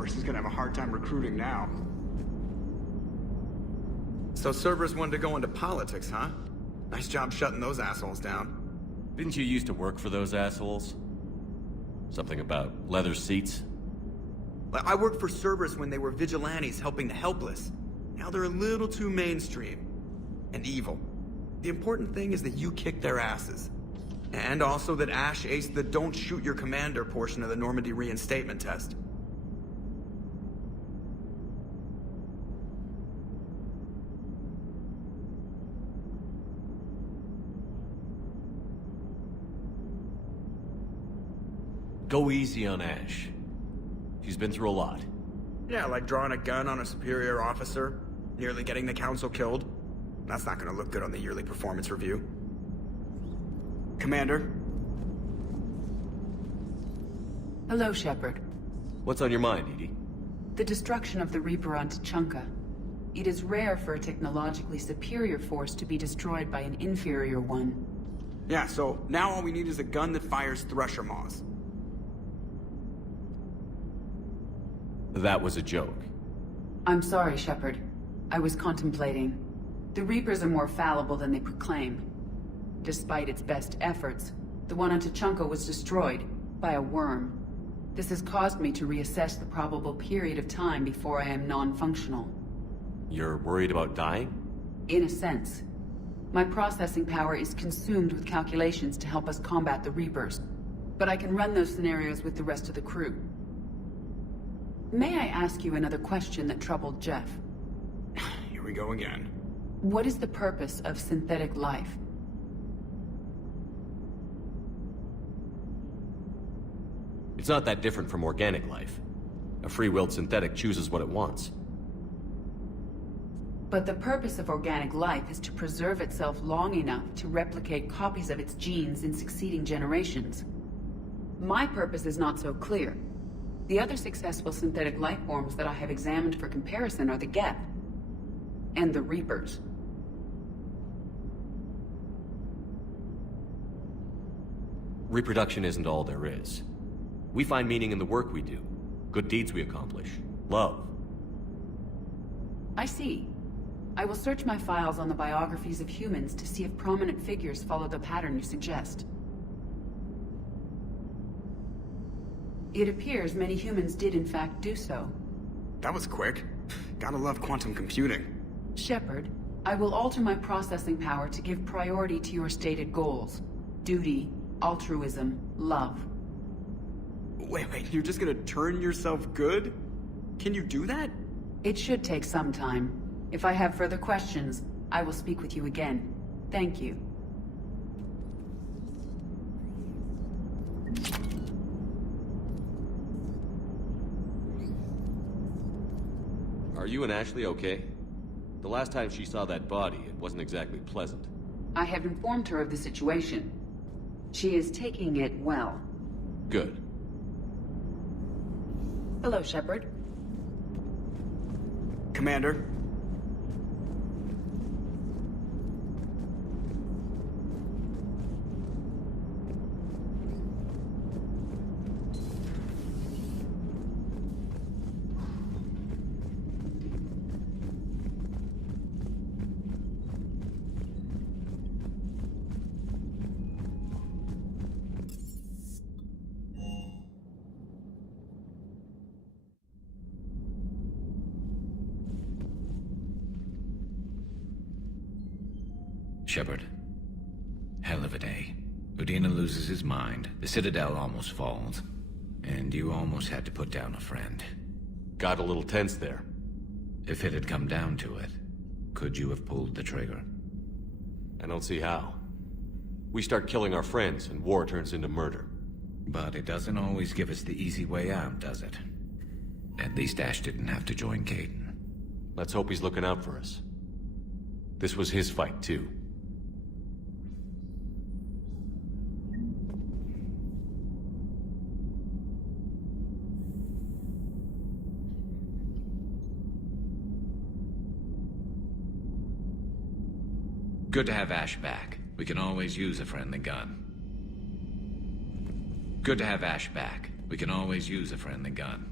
Cerberus is gonna have a hard time recruiting now. So Cerberus wanted to go into politics, huh? Nice job shutting those assholes down. Didn't you used to work for those assholes? Something about leather seats? I worked for Cerberus when they were vigilantes helping the helpless. Now they're a little too mainstream. And evil. The important thing is that you kick their asses. And also that Ash aced the don't shoot your commander portion of the Normandy reinstatement test. Go easy on Ash. She's been through a lot. Yeah, like drawing a gun on a superior officer, nearly getting the council killed. That's not gonna look good on the yearly performance review. Commander? Hello, Shepard. What's on your mind, Edie? The destruction of the Reaper on Tuchanka. It is rare for a technologically superior force to be destroyed by an inferior one. Yeah, so now all we need is a gun that fires Thresher Maws. That was a joke. I'm sorry, Shepard. I was contemplating. The Reapers are more fallible than they proclaim. Despite its best efforts, the one on Tuchanka was destroyed by a worm. This has caused me to reassess the probable period of time before I am non-functional. You're worried about dying? In a sense. My processing power is consumed with calculations to help us combat the Reapers, but I can run those scenarios with the rest of the crew. May I ask you another question that troubled Jeff? Here we go again. What is the purpose of synthetic life? It's not that different from organic life. A free-willed synthetic chooses what it wants. But the purpose of organic life is to preserve itself long enough to replicate copies of its genes in succeeding generations. My purpose is not so clear. The other successful synthetic life forms that I have examined for comparison are the Geth and the Reapers. Reproduction isn't all there is. We find meaning in the work we do, good deeds we accomplish, love. I see. I will search my files on the biographies of humans to see if prominent figures follow the pattern you suggest. It appears many humans did in fact do so. That was quick. Gotta love quantum computing. Shepard, I will alter my processing power to give priority to your stated goals. Duty, altruism, love. Wait, you're just gonna turn yourself good? Can you do that? It should take some time. If I have further questions, I will speak with you again. Thank you. Are you and Ashley okay? The last time she saw that body, it wasn't exactly pleasant. I have informed her of the situation. She is taking it well. Good. Hello, Shepard. Commander? Shepard. Hell of a day. Udina loses his mind, the Citadel almost falls, and you almost had to put down a friend. Got a little tense there. If it had come down to it, could you have pulled the trigger? I don't see how. We start killing our friends, and war turns into murder. But it doesn't always give us the easy way out, does it? At least Ash didn't have to join Caden. Let's hope he's looking out for us. This was his fight, too. Good to have Ash back. We can always use a friendly gun. Good to have Ash back. We can always use a friendly gun.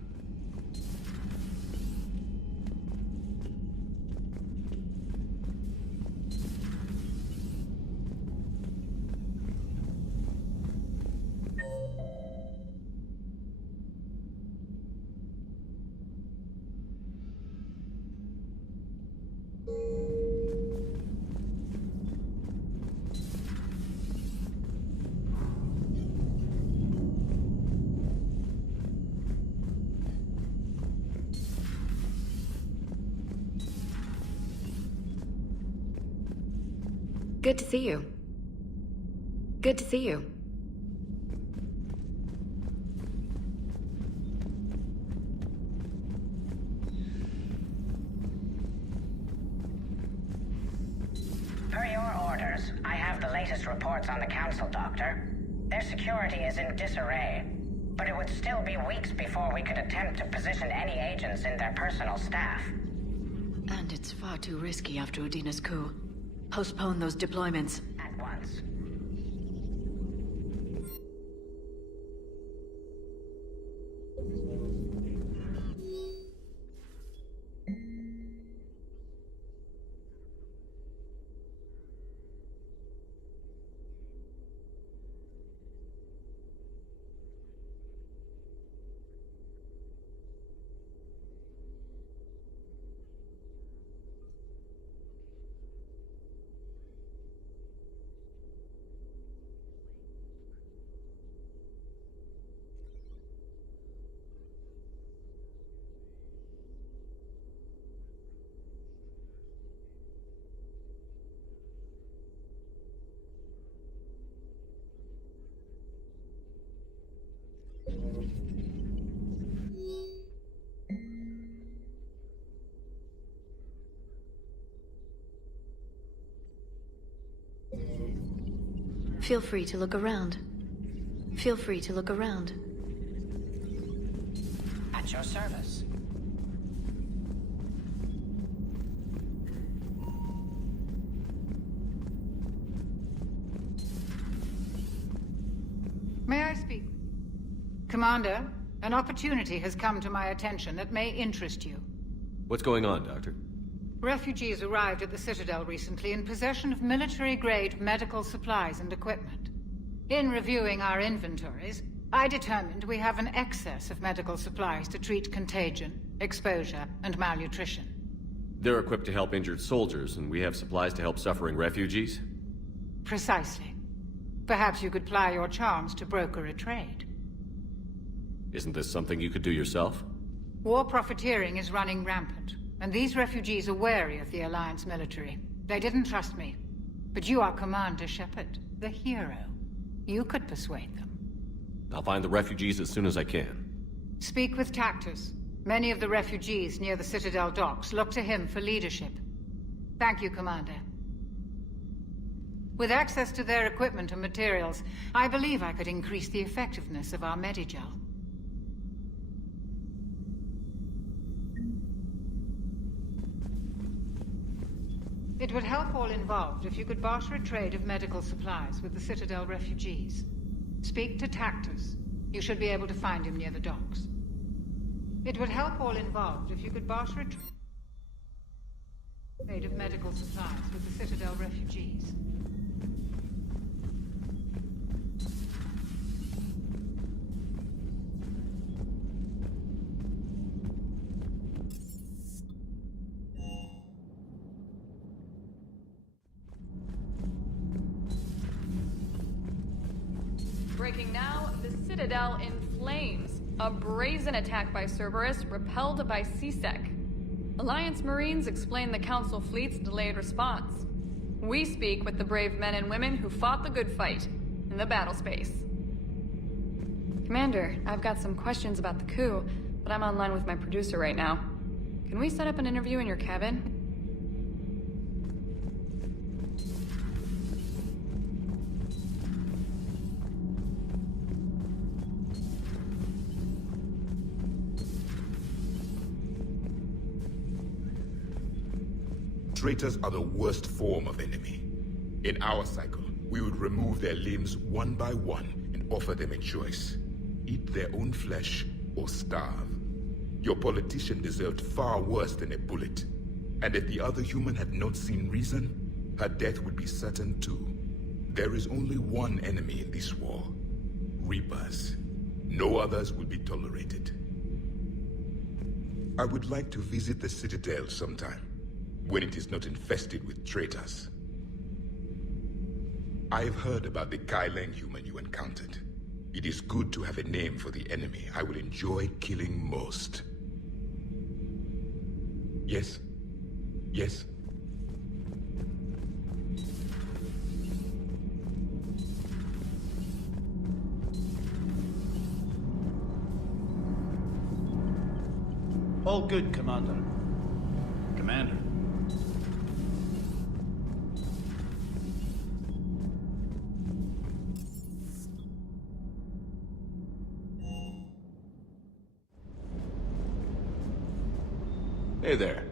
Good to see you. Good to see you. Per your orders, I have the latest reports on the Council, Doctor. Their security is in disarray, but it would still be weeks before we could attempt to position any agents in their personal staff. And it's far too risky after Udina's coup. Postpone those deployments. At once. Feel free to look around. Feel free to look around. At your service. May I speak? Commander, an opportunity has come to my attention that may interest you. What's going on, Doctor? Refugees arrived at the Citadel recently in possession of military-grade medical supplies and equipment. In reviewing our inventories, I determined we have an excess of medical supplies to treat contagion, exposure, and malnutrition. They're equipped to help injured soldiers, and we have supplies to help suffering refugees? Precisely. Perhaps you could ply your charms to broker a trade. Isn't this something you could do yourself? War profiteering is running rampant, and these refugees are wary of the Alliance military. They didn't trust me. But you are Commander Shepard, the hero. You could persuade them. I'll find the refugees as soon as I can. Speak with Tactus. Many of the refugees near the Citadel docks look to him for leadership. Thank you, Commander. With access to their equipment and materials, I believe I could increase the effectiveness of our Medigel. It would help all involved if you could barter a trade of medical supplies with the Citadel refugees. Speak to Tactus. You should be able to find him near the docks. It would help all involved if you could barter a trade of medical supplies with the Citadel refugees. Breaking now, the Citadel in flames. A brazen attack by Cerberus, repelled by CSEC. Alliance Marines explain the Council fleet's delayed response. We speak with the brave men and women who fought the good fight in the battle space. Commander, I've got some questions about the coup, but I'm online with my producer right now. Can we set up an interview in your cabin? Traitors are the worst form of enemy. In our cycle, we would remove their limbs one by one and offer them a choice. Eat their own flesh or starve. Your politician deserved far worse than a bullet. And if the other human had not seen reason, her death would be certain too. There is only one enemy in this war. Reapers. No others will be tolerated. I would like to visit the Citadel sometime, when it is not infested with traitors. I have heard about the Kylan human you encountered. It is good to have a name for the enemy I will enjoy killing most. Yes. Yes. All good, Commander. Commander. Hey there.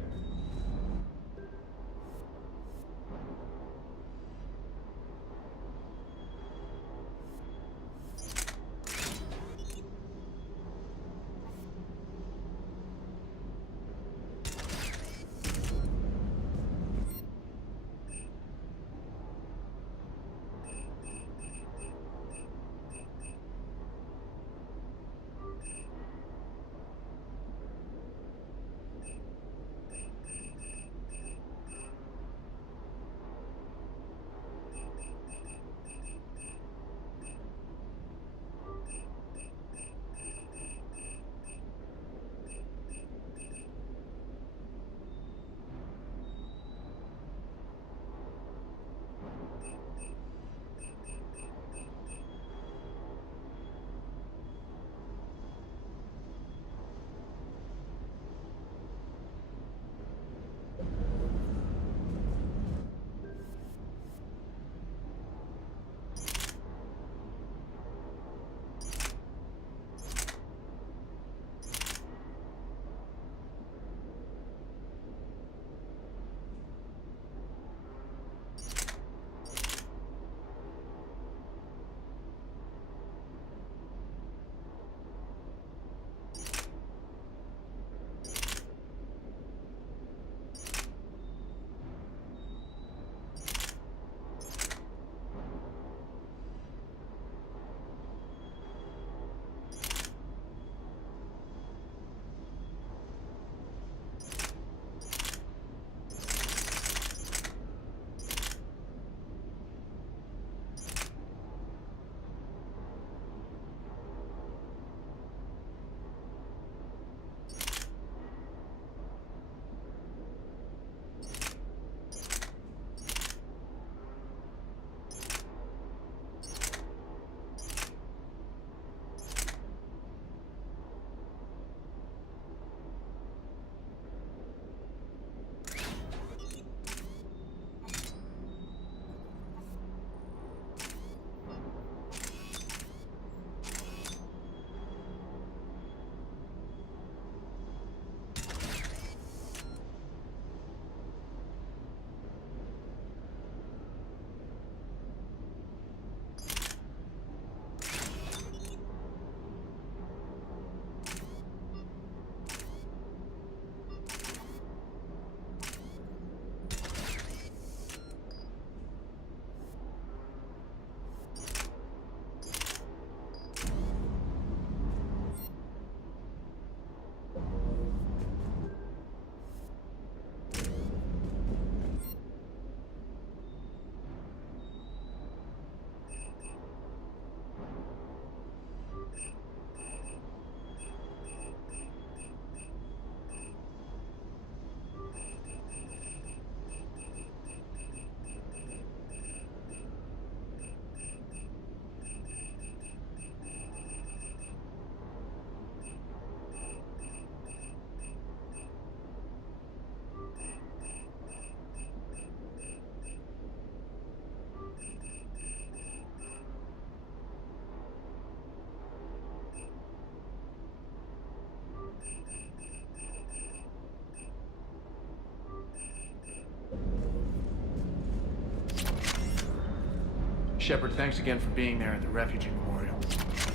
Shepard, thanks again for being there at the Refugee Memorial.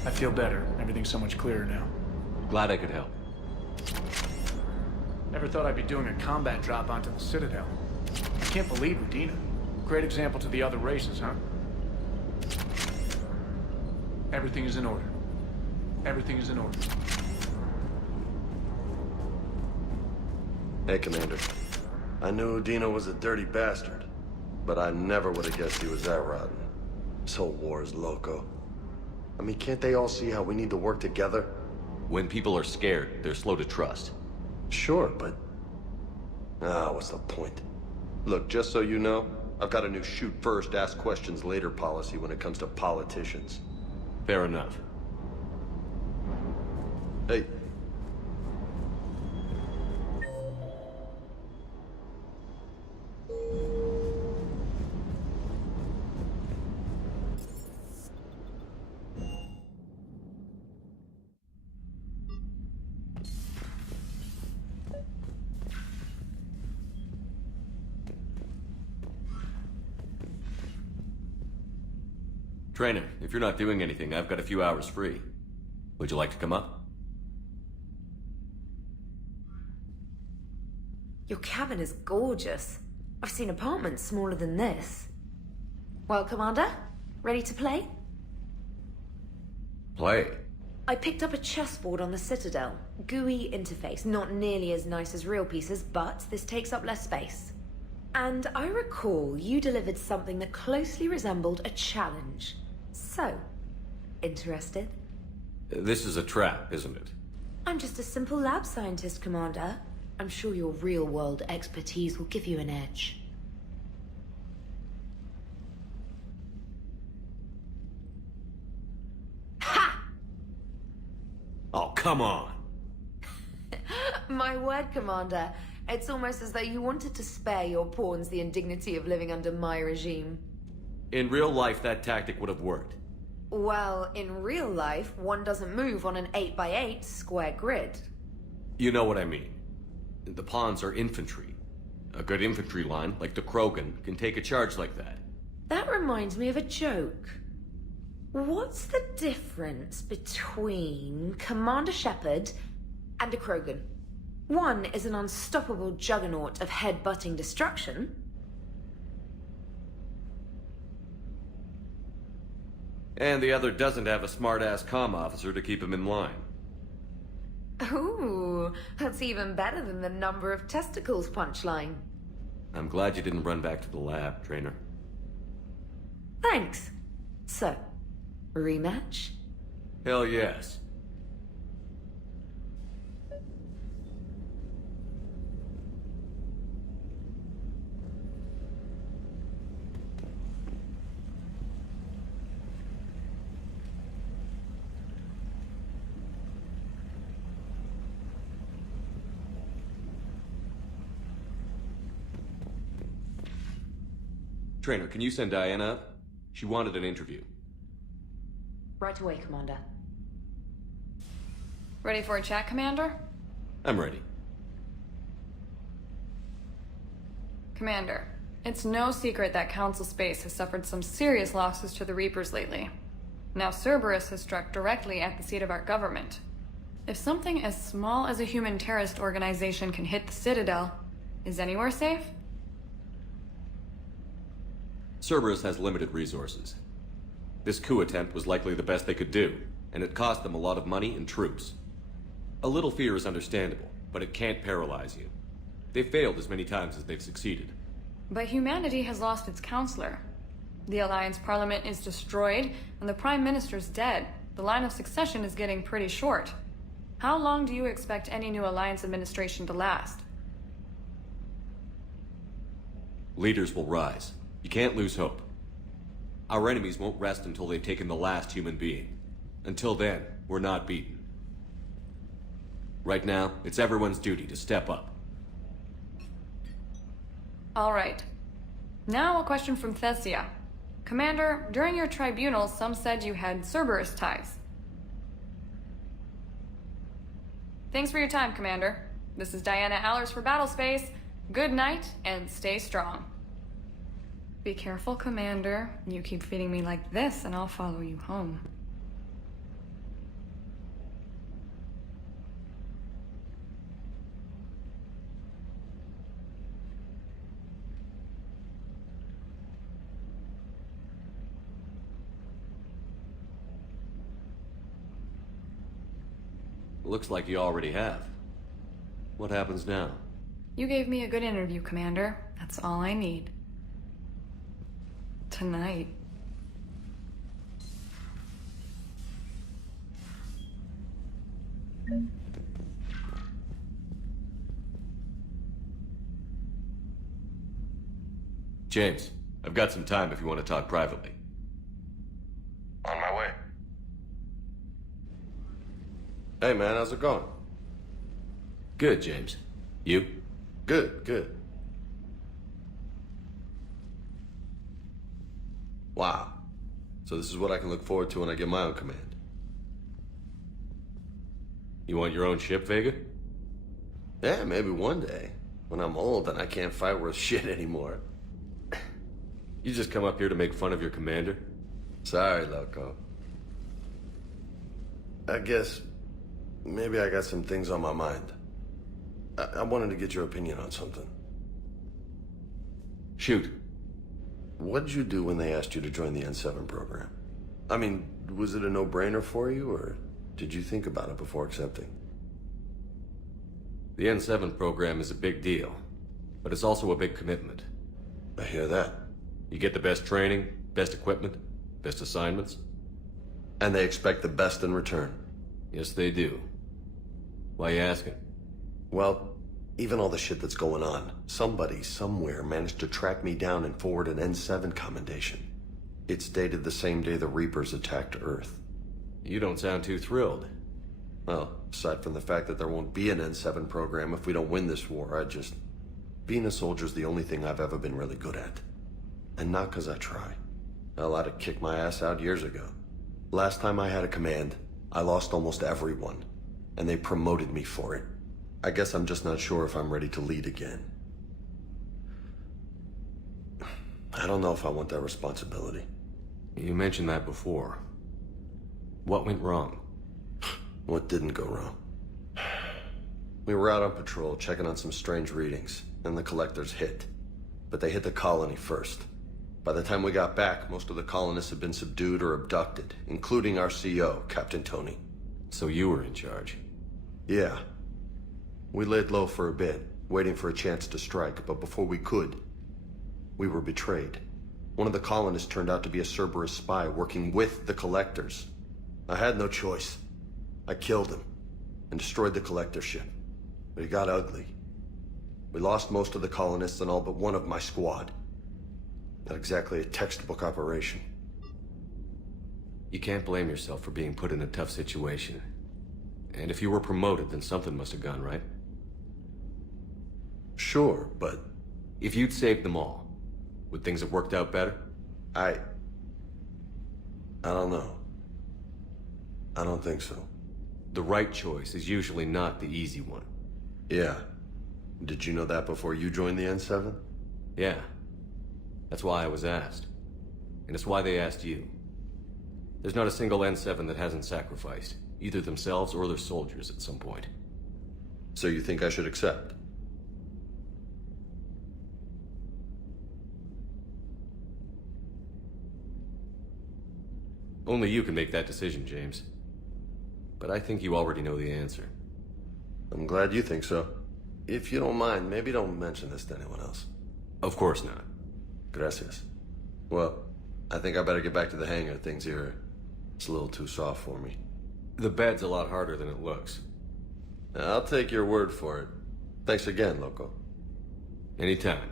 I feel better. Everything's so much clearer now. Glad I could help. Never thought I'd be doing a combat drop onto the Citadel. I can't believe Udina. Great example to the other races, huh? Everything is in order. Everything is in order. Hey, Commander. I knew Udina was a dirty bastard, but I never would have guessed he was that rotten. This whole war is loco. I mean, can't they all see how we need to work together? When people are scared, they're slow to trust. Sure, but... what's the point? Look, just so you know, I've got a new shoot first, ask questions later policy when it comes to politicians. Fair enough. Hey. Trainer, if you're not doing anything, I've got a few hours free. Would you like to come up? Your cabin is gorgeous. I've seen apartments smaller than this. Well, Commander, ready to play? Play. I picked up a chessboard on the Citadel. GUI interface, not nearly as nice as real pieces, but this takes up less space. And I recall you delivered something that closely resembled a challenge. So, interested? This is a trap, isn't it? I'm just a simple lab scientist, Commander. I'm sure your real-world expertise will give you an edge. Ha! Oh, come on! My word, Commander. It's almost as though you wanted to spare your pawns the indignity of living under my regime. In real life, that tactic would have worked. Well, in real life, one doesn't move on an 8x8 square grid. You know what I mean. The pawns are infantry. A good infantry line, like the Krogan, can take a charge like that. That reminds me of a joke. What's the difference between Commander Shepard and a Krogan? One is an unstoppable juggernaut of head-butting destruction. And the other doesn't have a smart-ass comm officer to keep him in line. Ooh, that's even better than the number of testicles punchline. I'm glad you didn't run back to the lab, Trainer. Thanks. So, rematch? Hell yes. Trainer, can you send Diana up? She wanted an interview. Right away, Commander. Ready for a chat, Commander? I'm ready. Commander, it's no secret that Council Space has suffered some serious losses to the Reapers lately. Now Cerberus has struck directly at the seat of our government. If something as small as a human terrorist organization can hit the Citadel, is anywhere safe? Cerberus has limited resources. This coup attempt was likely the best they could do, and it cost them a lot of money and troops. A little fear is understandable, but it can't paralyze you. They've failed as many times as they've succeeded. But humanity has lost its counselor. The Alliance Parliament is destroyed, and the Prime Minister's dead. The line of succession is getting pretty short. How long do you expect any new Alliance administration to last? Leaders will rise. You can't lose hope. Our enemies won't rest until they've taken the last human being. Until then, we're not beaten. Right now, it's everyone's duty to step up. All right. Now a question from Thessia. Commander, during your tribunal, some said you had Cerberus ties. Thanks for your time, Commander. This is Diana Allers for Battlespace. Good night, and stay strong. Be careful, Commander. You keep feeding me like this, and I'll follow you home. Looks like you already have. What happens now? You gave me a good interview, Commander. That's all I need. Tonight. James, I've got some time if you want to talk privately. On my way. Hey man, how's it going? Good, James. You? Good, good. Wow. So this is what I can look forward to when I get my own command. You want your own ship, Vega? Yeah, maybe one day. When I'm old and I can't fight worth shit anymore. You just come up here to make fun of your commander? Sorry, Loco. I guess maybe I got some things on my mind. I wanted to get your opinion on something. Shoot. What'd you do when they asked you to join the N7 program? I mean, was it a no-brainer for you, or did you think about it before accepting? The N7 program is a big deal, but it's also a big commitment. I hear that. You get the best training, best equipment, best assignments. And they expect the best in return. Yes, they do. Why you asking? Well, even all the shit that's going on, somebody somewhere managed to track me down and forward an N7 commendation. It's dated the same day the Reapers attacked Earth. You don't sound too thrilled. Well, aside from the fact that there won't be an N7 program if we don't win this war, being a soldier's the only thing I've ever been really good at. And not because I try. Hell, I'd have kicked my ass out years ago. Last time I had a command, I lost almost everyone, and they promoted me for it. I guess I'm just not sure if I'm ready to lead again. I don't know if I want that responsibility. You mentioned that before. What went wrong? What didn't go wrong? We were out on patrol, checking on some strange readings, and the collectors hit. But they hit the colony first. By the time we got back, most of the colonists had been subdued or abducted, including our CO, Captain Tony. So you were in charge? Yeah. We laid low for a bit, waiting for a chance to strike, but before we could, we were betrayed. One of the colonists turned out to be a Cerberus spy working with the collectors. I had no choice. I killed him and destroyed the collector ship. But it got ugly. We lost most of the colonists and all but one of my squad. Not exactly a textbook operation. You can't blame yourself for being put in a tough situation. And if you were promoted, then something must have gone right. Sure, but... If you'd saved them all, would things have worked out better? I don't know. I don't think so. The right choice is usually not the easy one. Yeah. Did you know that before you joined the N7? Yeah. That's why I was asked. And it's why they asked you. There's not a single N7 that hasn't sacrificed, either themselves or their soldiers at some point. So you think I should accept? Only you can make that decision, James. But I think you already know the answer. I'm glad you think so. If you don't mind, maybe don't mention this to anyone else. Of course not. Gracias. Well, I think I better get back to the hangar. Things here, it's a little too soft for me. The bed's a lot harder than it looks. I'll take your word for it. Thanks again, Loco. Anytime.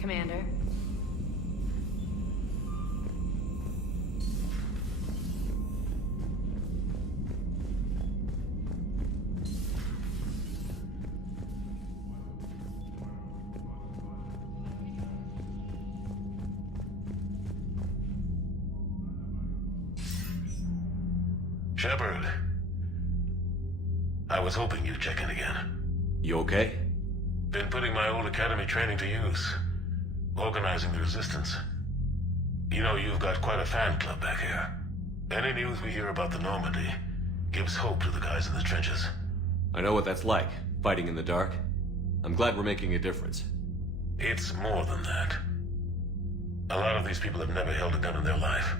Commander. Shepard. I was hoping you'd check in again. You okay? Been putting my old academy training to use. Organizing the resistance. You know, you've got quite a fan club back here. Any news we hear about the Normandy gives hope to the guys in the trenches. I know what that's like, fighting in the dark. I'm glad we're making a difference. It's more than that. A lot of these people have never held a gun in their life.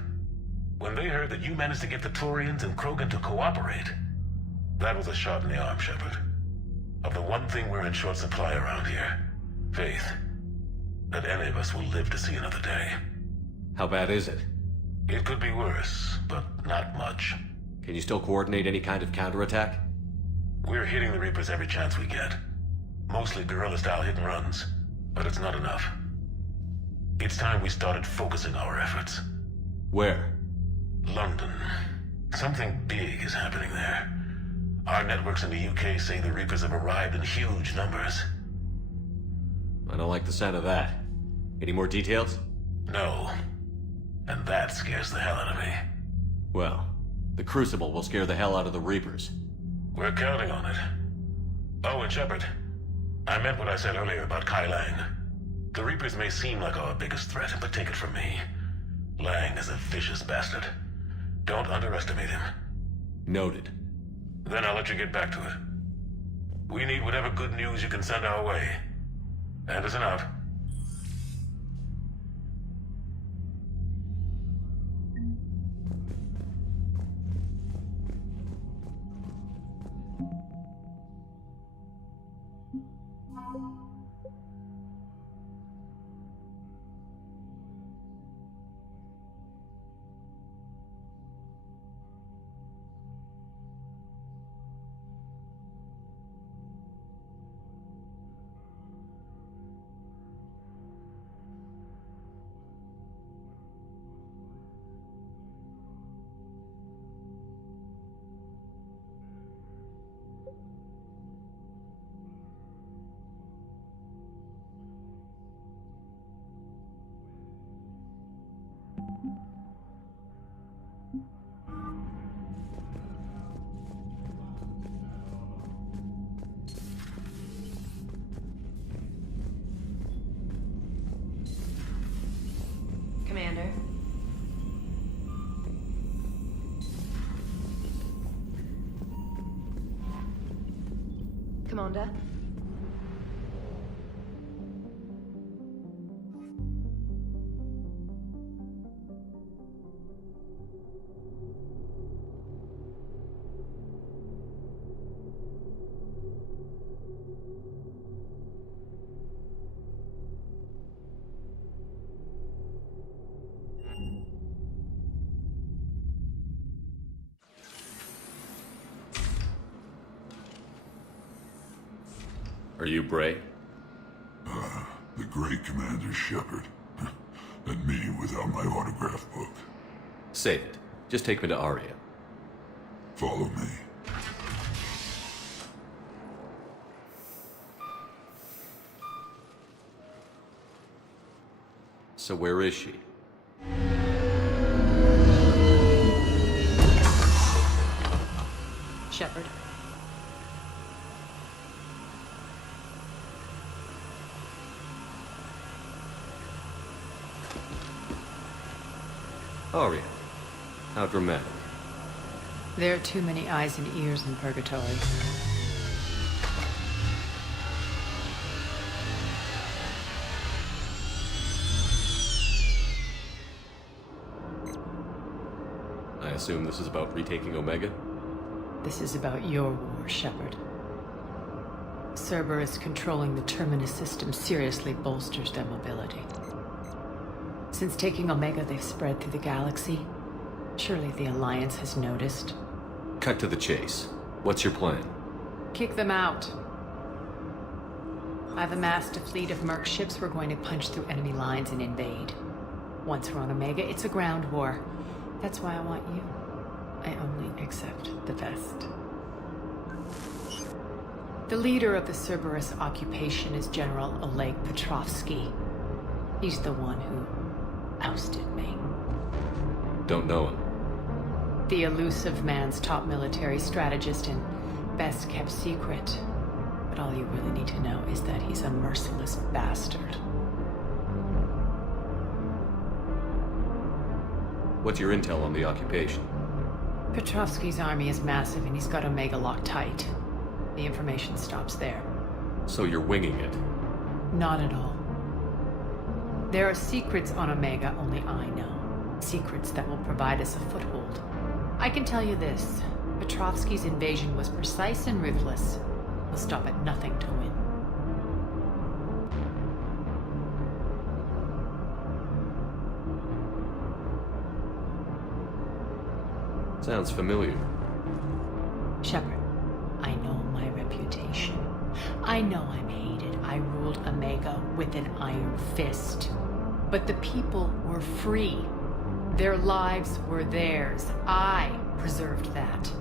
When they heard that you managed to get the Turians and Krogan to cooperate, that was a shot in the arm, Shepard. Of the one thing we're in short supply around here, faith. That any of us will live to see another day. How bad is it? It could be worse, but not much. Can you still coordinate any kind of counterattack? We're hitting the Reapers every chance we get. Mostly guerrilla-style hit-and-runs, but it's not enough. It's time we started focusing our efforts. Where? London. Something big is happening there. Our networks in the UK say the Reapers have arrived in huge numbers. I don't like the sound of that. Any more details? No. And that scares the hell out of me. Well, the Crucible will scare the hell out of the Reapers. We're counting on it. Oh, and Shepard, I meant what I said earlier about Kai Lang. The Reapers may seem like our biggest threat, but take it from me. Lang is a vicious bastard. Don't underestimate him. Noted. Then I'll let you get back to it. We need whatever good news you can send our way. Anderson out. Commander. Commander. Are you Bray? The great Commander Shepard. And me without my autograph book. Save it. Just take me to Aria. Follow me. So where is she? Shepard. Aria. How dramatic. There are too many eyes and ears in Purgatory. I assume this is about retaking Omega? This is about your war, Shepard. Cerberus controlling the Terminus system seriously bolsters their mobility. Since taking Omega, they've spread through the galaxy. Surely the Alliance has noticed. Cut to the chase. What's your plan? Kick them out. I've amassed a fleet of merc ships. We're going to punch through enemy lines and invade. Once we're on Omega, it's a ground war. That's why I want you. I only accept the best. The leader of the Cerberus occupation is General Oleg Petrovsky. He's the one who ousted me. Don't know him. The elusive man's top military strategist and best kept secret. But all you really need to know is that he's a merciless bastard. What's your intel on the occupation? Petrovsky's army is massive and he's got Omega locked tight. The information stops there. So you're winging it? Not at all. There are secrets on Omega only I know. Secrets that will provide us a foothold. I can tell you this. Petrovsky's invasion was precise and ruthless. He'll stop at nothing to win. Sounds familiar. Shepard, I know my reputation. I know I'm hated. I ruled Omega with an iron fist. But the people were free. Their lives were theirs. I preserved that.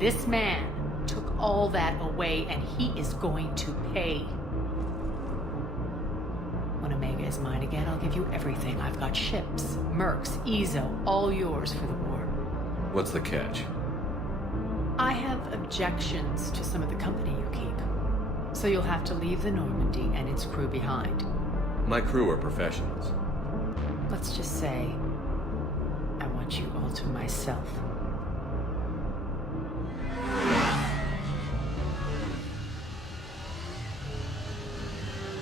This man took all that away, and he is going to pay. When Omega is mine again, I'll give you everything. I've got ships, mercs, Ezo, all yours for the war. What's the catch? I have objections to some of the company you keep. So you'll have to leave the Normandy and its crew behind. My crew are professionals. Let's just say, I want you all to myself.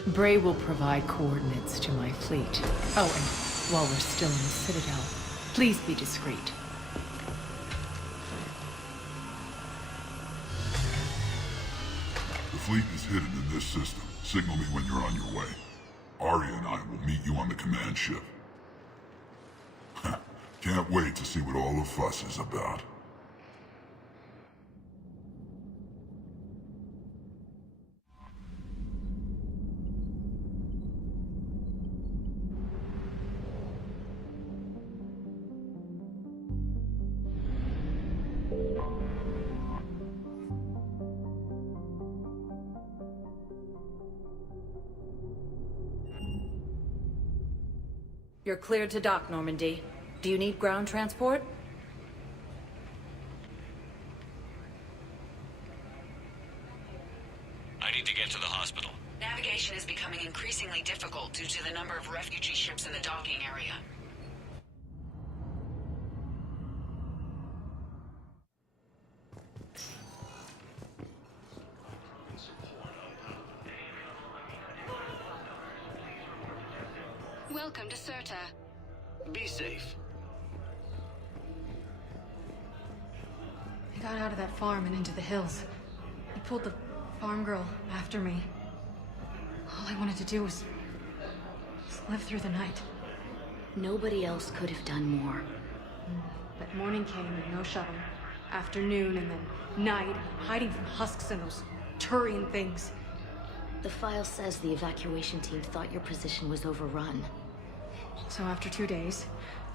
Bray will provide coordinates to my fleet. Oh, and while we're still in the Citadel, please be discreet. The fleet is hidden in this system. Signal me when you're on your way. Arya and I will meet you on the command ship. Can't wait to see what all the fuss is about. You're cleared to dock, Normandy. Do you need ground transport? I need to get to the hospital. Navigation is becoming increasingly difficult due to the number of refugee ships in the docking area. Welcome to Serta. Be safe. I got out of that farm and into the hills. I pulled the farm girl after me. All I wanted to do was live through the night. Nobody else could have done more. But morning came and no shuttle. Afternoon and then night, hiding from husks and those Turian things. The file says the evacuation team thought your position was overrun. So after 2 days,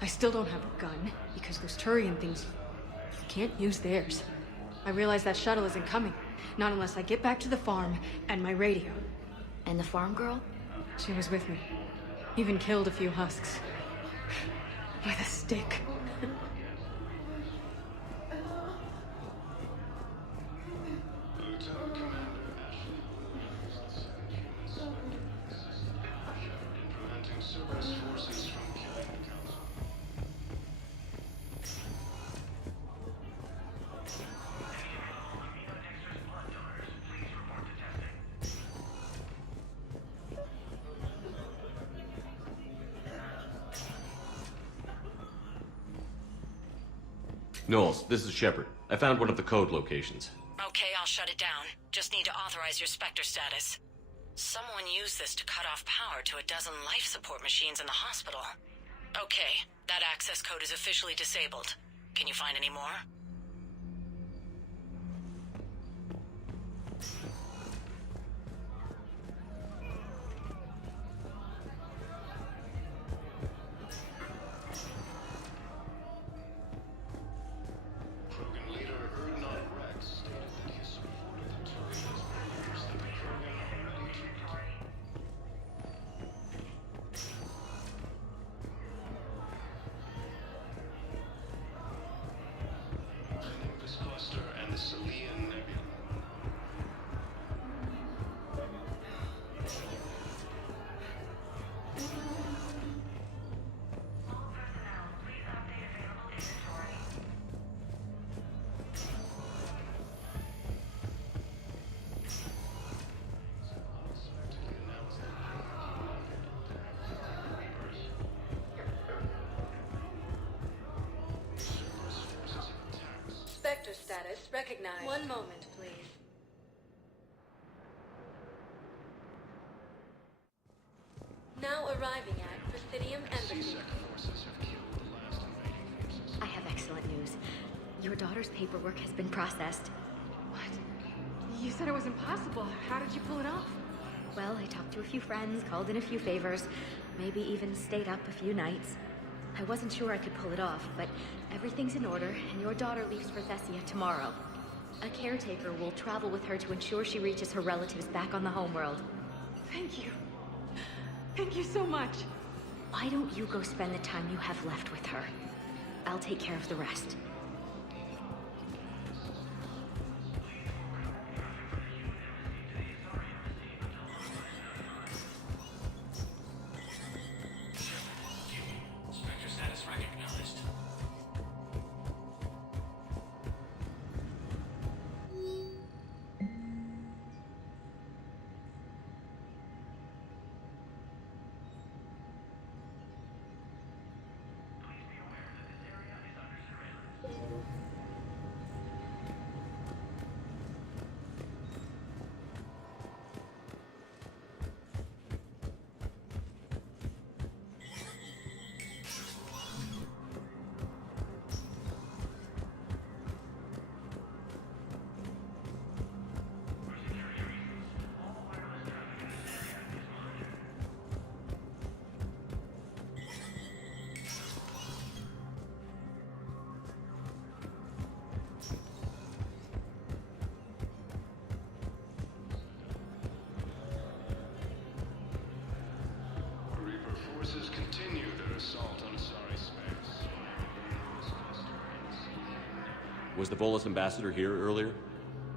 I still don't have a gun, because those Turian things, you can't use theirs. I realize that shuttle isn't coming, not unless I get back to the farm and my radio. And the farm girl? She was with me. Even killed a few husks. With a stick. Knowles, this is Shepard. I found one of the code locations. Okay, I'll shut it down. Just need to authorize your Spectre status. Someone used this to cut off power to a dozen life support machines in the hospital. Okay, that access code is officially disabled. Can you find any more? Recognized. One moment, please. Now arriving at Presidium Embassy. I have excellent news. Your daughter's paperwork has been processed. What? You said it was impossible. How did you pull it off? Well, I talked to a few friends, called in a few favors, maybe even stayed up a few nights. I wasn't sure I could pull it off, but everything's in order, and your daughter leaves for Thessia tomorrow. A caretaker will travel with her to ensure she reaches her relatives back on the homeworld. Thank you. Thank you so much. Why don't you go spend the time you have left with her? I'll take care of the rest. Spectre status recognized. Reaper forces continue their assault on Asari space. Was the Volus ambassador here earlier?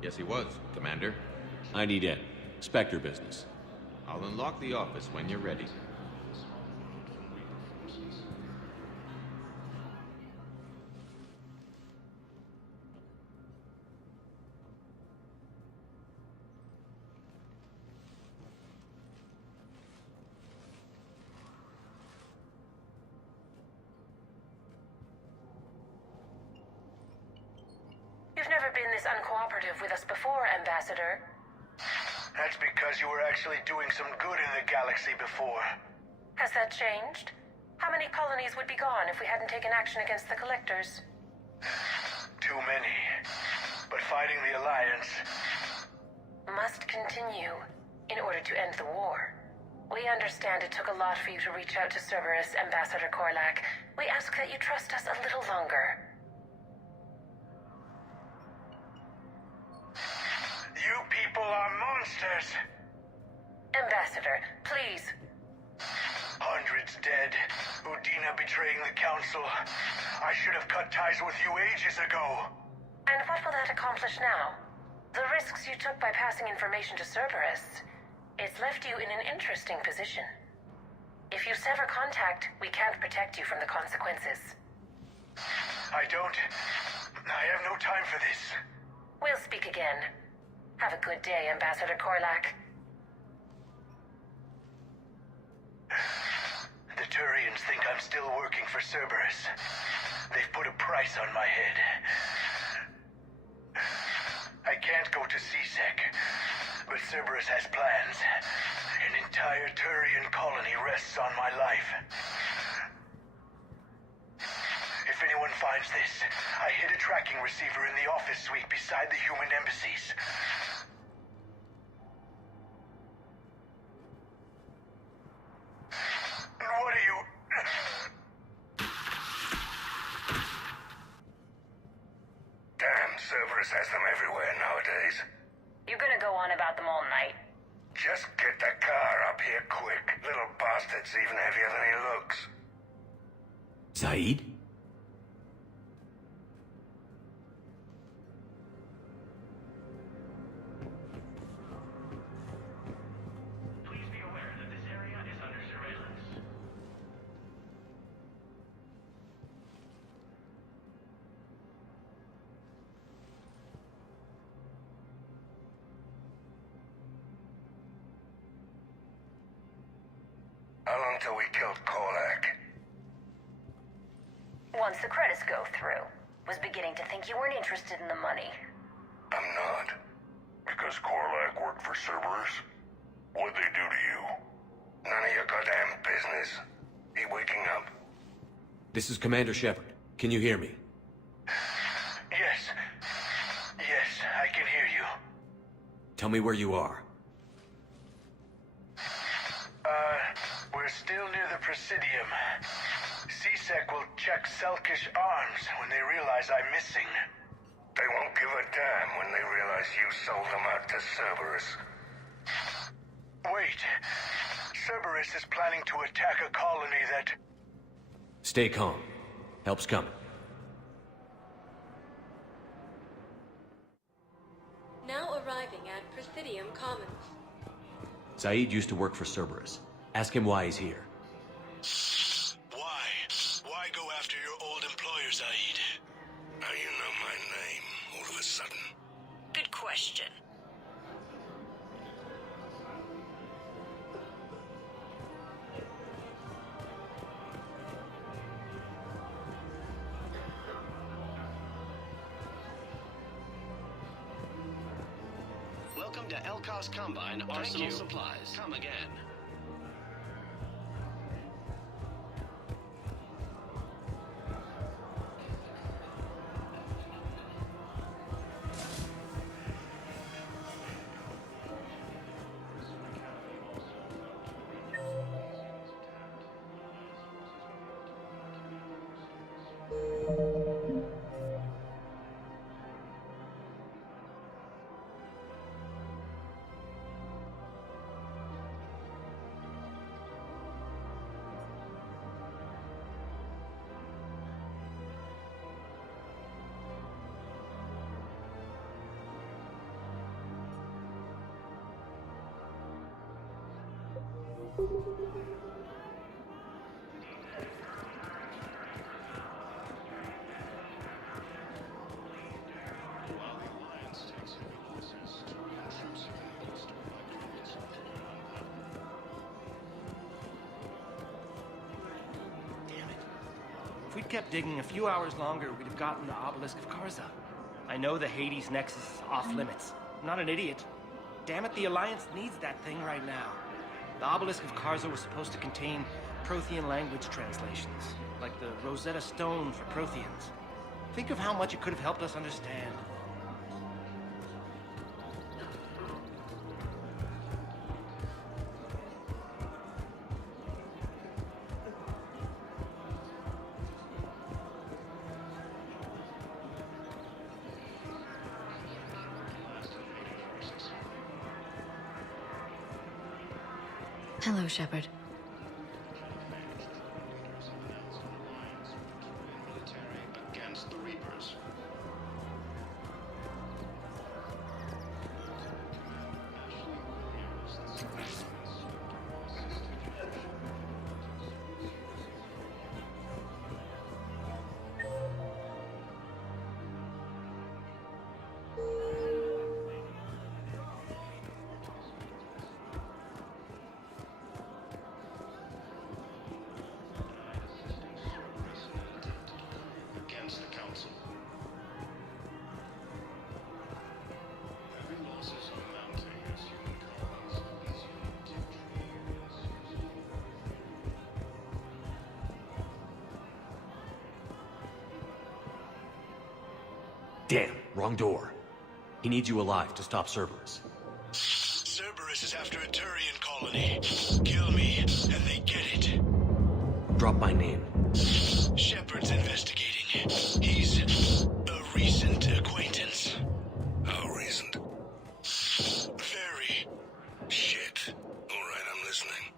Yes, he was, Commander. I need in. Spectre business. I'll unlock the office when you're ready. You've never been this uncooperative with us before, Ambassador. That's because you were actually doing some good in the galaxy before. Has that changed? How many colonies would be gone if we hadn't taken action against the Collectors? Too many. But fighting the Alliance must continue in order to end the war. We understand it took a lot for you to reach out to Cerberus, Ambassador Korlak. We ask that you trust us a little longer. You people are monsters! Ambassador, please. Hundreds dead. Udina betraying the Council. I should have cut ties with you ages ago. And what will that accomplish now? The risks you took by passing information to Cerberus. It's left you in an interesting position. If you sever contact, we can't protect you from the consequences. I have no time for this. We'll speak again. Have a good day, Ambassador Korlak. The Turians think I'm still working for Cerberus. They've put a price on my head. I can't go to CSEC, but Cerberus has plans. An entire Turian colony rests on my life. If anyone finds this, I hid a tracking receiver in the office suite beside the human embassies. What are you... Damn, Cerberus has them everywhere nowadays. You gonna go on about them all night? Just get the car up here quick. Little bastard's even heavier than he looks. Zaid? How long till we killed Korlak? Once the credits go through. Was beginning to think you weren't interested in the money. work for Cerberus? What'd they do to you? None of your goddamn business. He waking up? This is Commander Shepard. Can you hear me? Yes. Yes, I can hear you. Tell me where you are. We're still near the Presidium. CSEC will check Selkish arms when they realize I'm missing. They won't give a damn when they realize you sold them out to Cerberus. Wait. Cerberus is planning to attack a colony that... Stay calm. Help's coming. Now arriving at Presidium Commons. Zaid used to work for Cerberus. Ask him why he's here. Why? Why go after your old employer, Zaid? How you know my name, all of a sudden? Good question. Welcome to Elkos Combine Arsenal Supplies. Come again. If we'd kept digging a few hours longer, we'd have gotten the Obelisk of Karza. I know the Hades Nexus is off limits. I'm not an idiot. Damn it, the Alliance needs that thing right now. The Obelisk of Karza was supposed to contain Prothean language translations, like the Rosetta Stone for Protheans. Think of how much it could have helped us understand. Hello, Shepard. Against the Reapers. Against the Council. Heavy losses are mounting as human colonies resume Damn, wrong door. He needs you alive to stop Cerberus. Cerberus is after a Turian colony. Kill me, and they get it. Drop my name. Shepard's investigating. He's a recent acquaintance. How recent? Very. Shit. Alright, I'm listening.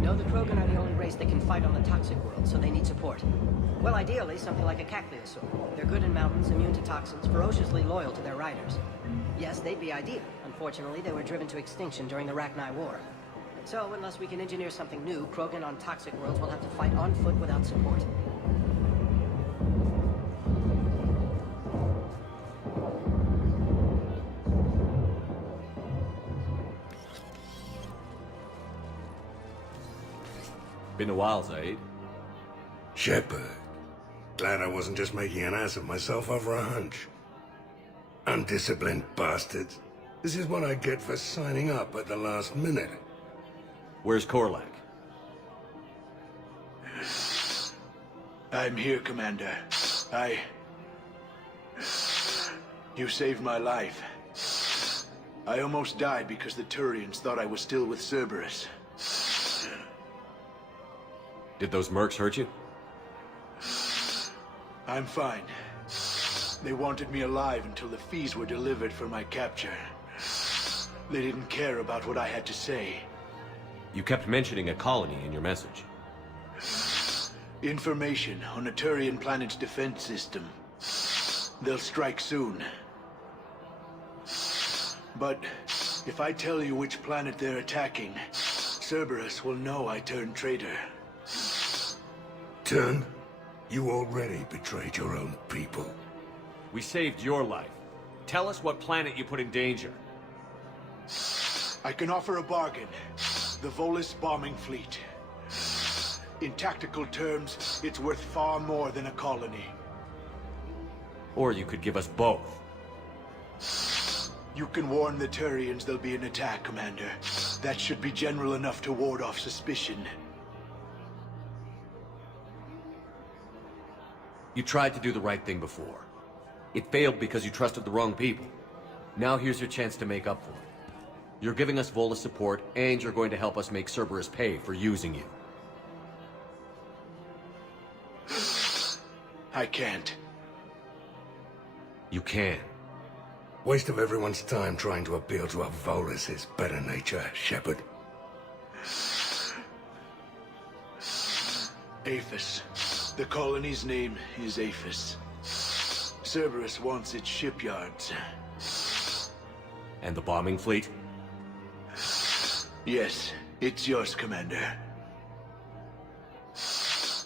No, the Krogan are the only race that can fight on the toxic world, so they need support. Well, ideally, something like a cacliosaur. They're good in mountains, immune to toxins, ferociously loyal to their riders. Yes, they'd be ideal. Unfortunately, they were driven to extinction during the Rachni War. So, unless we can engineer something new, Krogan on toxic worlds will have to fight on foot without support. Been a while, Zaid. Shepard. Glad I wasn't just making an ass of myself over a hunch. Undisciplined bastards. This is what I get for signing up at the last minute. Where's Korlak? I'm here, Commander. You saved my life. I almost died because the Turians thought I was still with Cerberus. Did those mercs hurt you? I'm fine. They wanted me alive until the fees were delivered for my capture. They didn't care about what I had to say. You kept mentioning a colony in your message. Information on a Turian planet's defense system. They'll strike soon. But if I tell you which planet they're attacking, Cerberus will know I turned traitor. Turned? You already betrayed your own people. We saved your life. Tell us what planet you put in danger. I can offer a bargain. The Volus bombing fleet. In tactical terms, it's worth far more than a colony. Or you could give us both. You can warn the Turians there'll be an attack, Commander. That should be general enough to ward off suspicion. You tried to do the right thing before. It failed because you trusted the wrong people. Now here's your chance to make up for it. You're giving us Volus support, and you're going to help us make Cerberus pay for using you. I can't. You can. Waste of everyone's time trying to appeal to a Volus' better nature, Shepard. Aphis. The colony's name is Aphis. Cerberus wants its shipyards. And the bombing fleet? Yes, it's yours, Commander.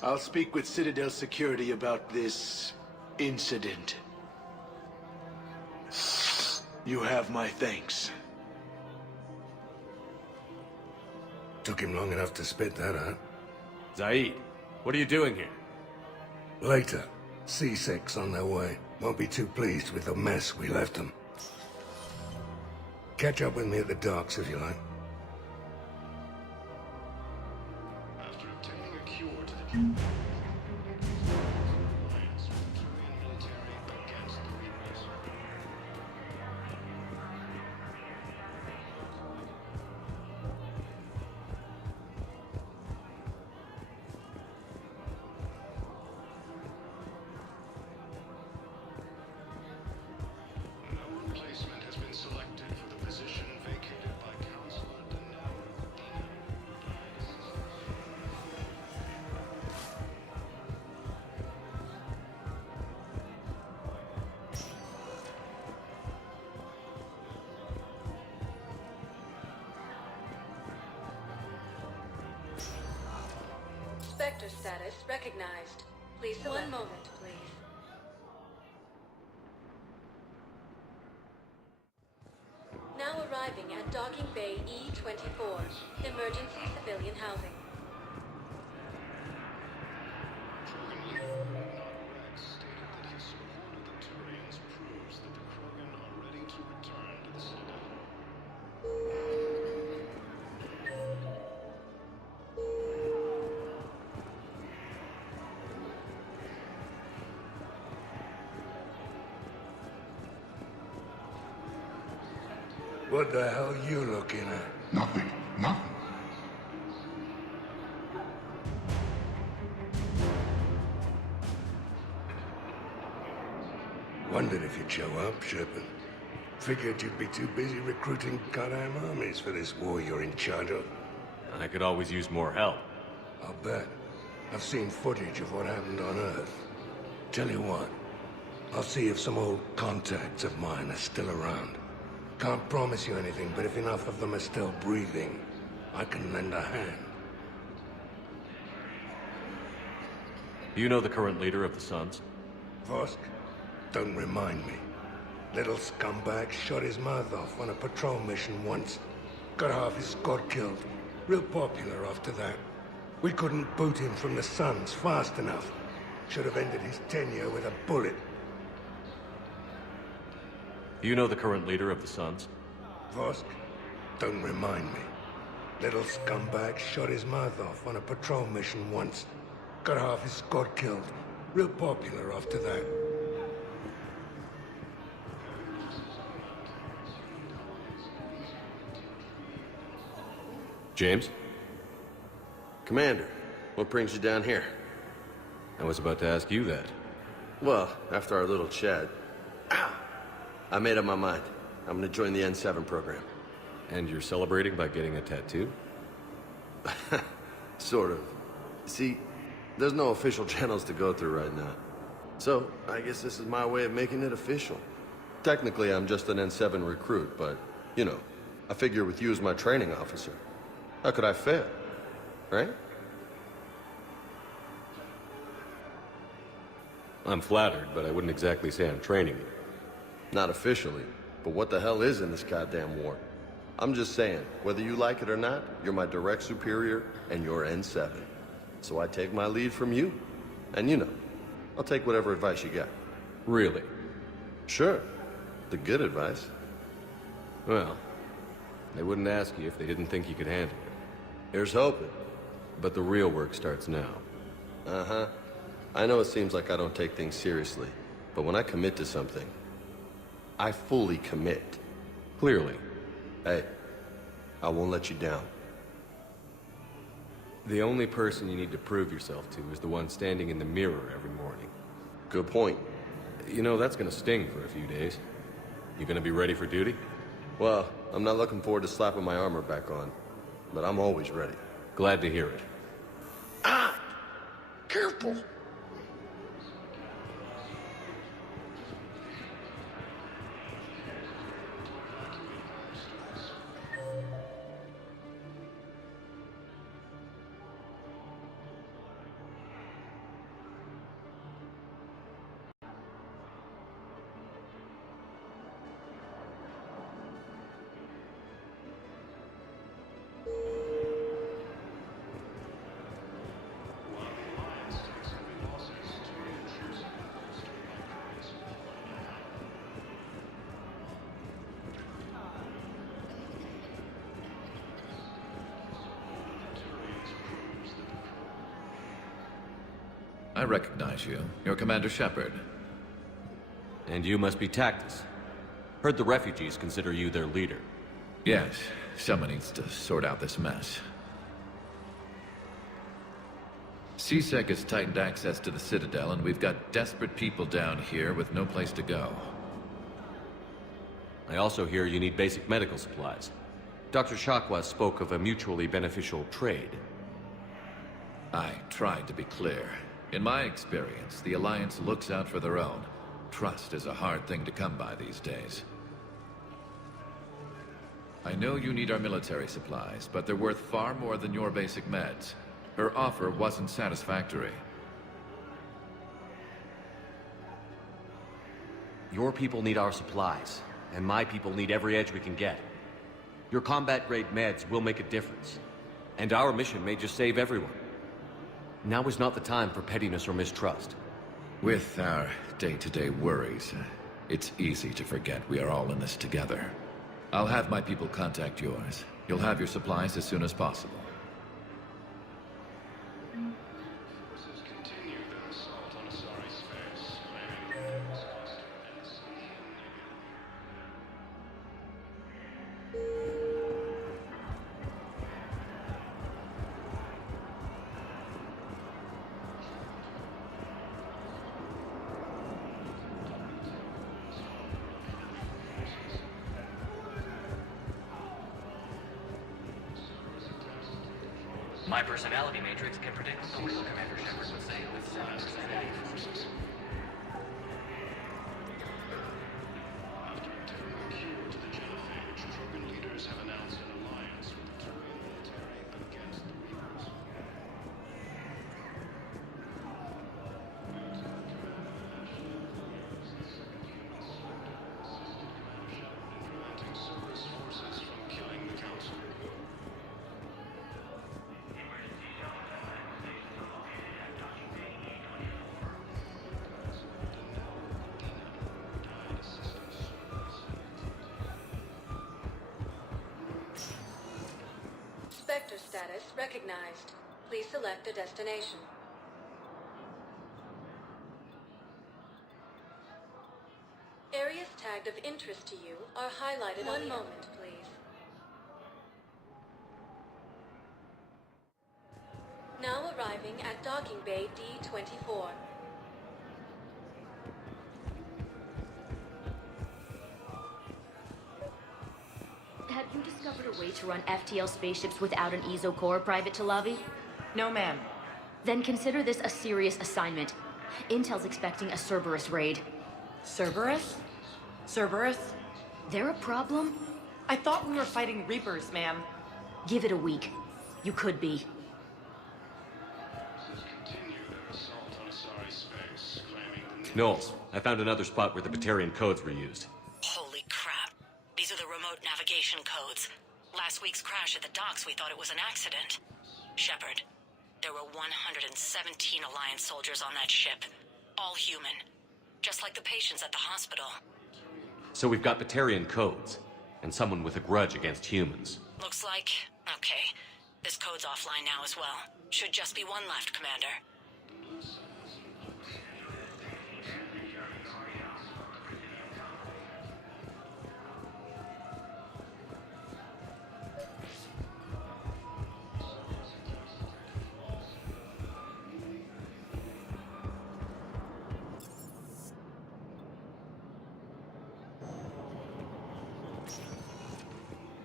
I'll speak with Citadel Security about this incident. You have my thanks. Took him long enough to spit that out. Zaid, what are you doing here? Later. C6 on their way. Won't be too pleased with the mess we left them. Catch up with me at the docks if you like. After obtaining a cure to the alliance with the Turian military against the Reapers. No replacement has been selected for the position vacated by Counselor Denell Dina. Spectre status recognized. Please select. One moment, please. Now arriving at Docking Bay E24, emergency civilian housing. Krogan leader Rex stated that his support of the Turians proves that the Krogan are ready to return to the Citadel. What the hell are you looking at? Nothing. Nothing. Wondered if you'd show up, Shepard. Figured you'd be too busy recruiting goddamn armies for this war you're in charge of. I could always use more help. I'll bet. I've seen footage of what happened on Earth. Tell you what, I'll see if some old contacts of mine are still around. Can't promise you anything, but if enough of them are still breathing, I can lend a hand. Do you know the current leader of the Suns? Vosk? Don't remind me. Little scumbag shot his mouth off on a patrol mission once. Got half his squad killed. Real popular after that. We couldn't boot him from the Suns fast enough. Should have ended his tenure with a bullet. Do you know the current leader of the Suns? Vosk? Don't remind me. Little scumbag shot his mouth off on a patrol mission once. Got half his squad killed. Real popular after that. James? Commander, what brings you down here? I was about to ask you that. Well, after our little chat, I made up my mind. I'm gonna join the N7 program. And you're celebrating by getting a tattoo? Sort of. See, there's no official channels to go through right now. So, I guess this is my way of making it official. Technically, I'm just an N7 recruit, but, you know, I figure with you as my training officer, how could I fail? Right? I'm flattered, but I wouldn't exactly say I'm training you. Not officially, but what the hell is in this goddamn war? I'm just saying, whether you like it or not, you're my direct superior, and you're N7. So I take my lead from you. And you know, I'll take whatever advice you got. Really? Sure. The good advice. Well, they wouldn't ask you if they didn't think you could handle it. Here's hoping. But the real work starts now. Uh-huh. I know it seems like I don't take things seriously, but when I commit to something, I fully commit. Clearly. Hey, I won't let you down. The only person you need to prove yourself to is the one standing in the mirror every morning. Good point. You know, that's gonna sting for a few days. You gonna be ready for duty? Well, I'm not looking forward to slapping my armor back on, but I'm always ready. Glad to hear it. Ah! Careful! I recognize you. You're Commander Shepard. And you must be Tactus. Heard the refugees consider you their leader. Yes, someone needs to sort out this mess. CSEC has tightened access to the Citadel, and we've got desperate people down here with no place to go. I also hear you need basic medical supplies. Dr. Shakwa spoke of a mutually beneficial trade. I tried to be clear. In my experience, the Alliance looks out for their own. Trust is a hard thing to come by these days. I know you need our military supplies, but they're worth far more than your basic meds. Her offer wasn't satisfactory. Your people need our supplies, and my people need every edge we can get. Your combat-grade meds will make a difference, and our mission may just save everyone. Now is not the time for pettiness or mistrust. With our day-to-day worries, it's easy to forget we are all in this together. I'll have my people contact yours. You'll have your supplies as soon as possible. My personality matrix can predict what the real Commander Shepard would say with 7% status recognized. Please select a destination. Areas tagged of interest to you are highlighted. One moment, please. Now arriving at docking bay D24. Have you discovered a way to run FTL spaceships without an EZO core, Private Talavi? No, ma'am. Then consider this a serious assignment. Intel's expecting a Cerberus raid. Cerberus? Cerberus? They're a problem? I thought we were fighting Reapers, ma'am. Give it a week. You could be. Knowles, I found another spot where the Batarian codes were used. Holy crap. These are the remote navigation codes. Last week's crash at the docks, we thought it was an accident. Shepard, there were 117 Alliance soldiers on that ship. All human. Just like the patients at the hospital. So we've got Batarian codes, and someone with a grudge against humans. Looks like... okay. This code's offline now as well. Should just be one left, Commander.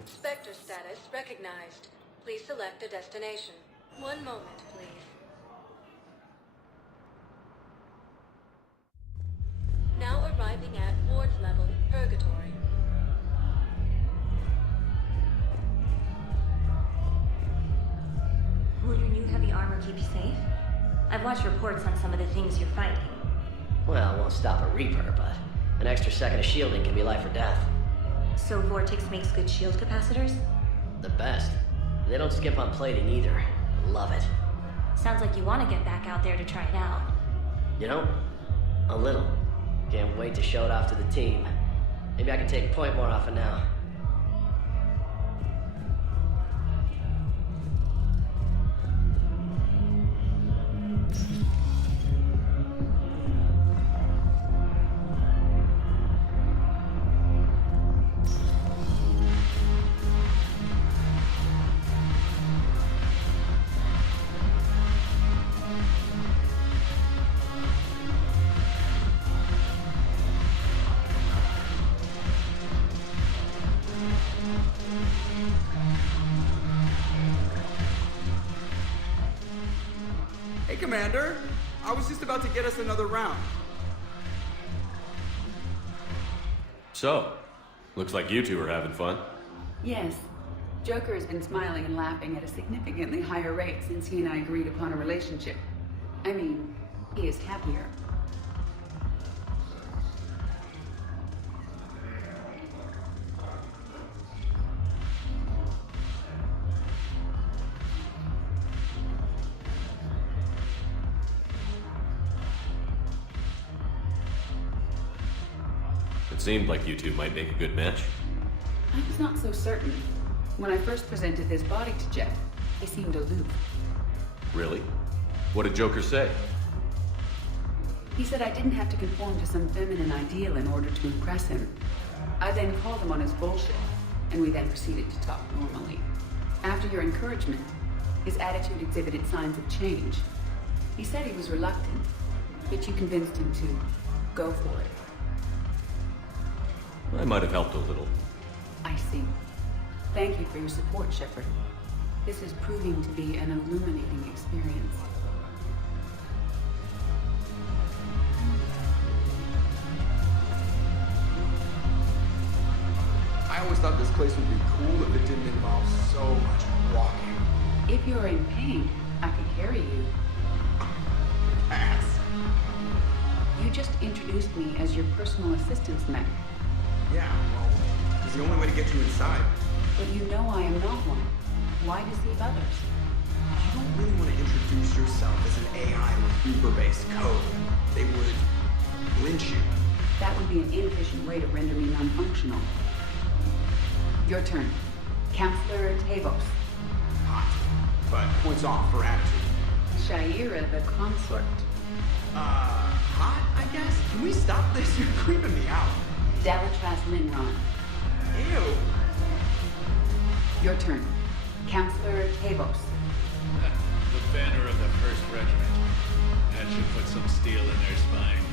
Spectre status recognized. Please select a destination. One moment, please. Now arriving at Ward's level, Purgatory. Will your new heavy armor keep you safe? I've watched reports on some of the things you're fighting. Well, it won't stop a Reaper, but an extra second of shielding can be life or death. So Vortex makes good shield capacitors? The best. They don't skip on plating either. Love it. Sounds like you want to get back out there to try it out. You know, a little. Can't wait to show it off to the team. Maybe I can take a point more off it now. Hey, Commander. I was just about to get us another round. So, looks like you two are having fun. Yes. Joker has been smiling and laughing at a significantly higher rate since he and I agreed upon a relationship. I mean, he is happier. It seemed like you two might make a good match. I was not so certain. When I first presented this body to Jeff, he seemed aloof. Really? What did Joker say? He said I didn't have to conform to some feminine ideal in order to impress him. I then called him on his bullshit, and we then proceeded to talk normally. After your encouragement, his attitude exhibited signs of change. He said he was reluctant, but you convinced him to go for it. I might have helped a little. I see. Thank you for your support, Shepard. This is proving to be an illuminating experience. I always thought this place would be cool if it didn't involve so much walking. If you're in pain, I could carry you. Pass. You just introduced me as your personal assistance mech. Yeah, well, it's the only way to get you inside. But you know I am not one. Why deceive others? You don't really want to introduce yourself as an AI with Reaper-based code. They would lynch you. That would be an inefficient way to render me non-functional. Your turn. Counselor Tavos. Hot. but points off for attitude. Shaira the consort. Hot, I guess? Can we stop this? You're creeping me out. Dalatras Linron. Ew. Your turn. Counselor Tavos. The banner of the 1st Regiment. That should put some steel in their spine.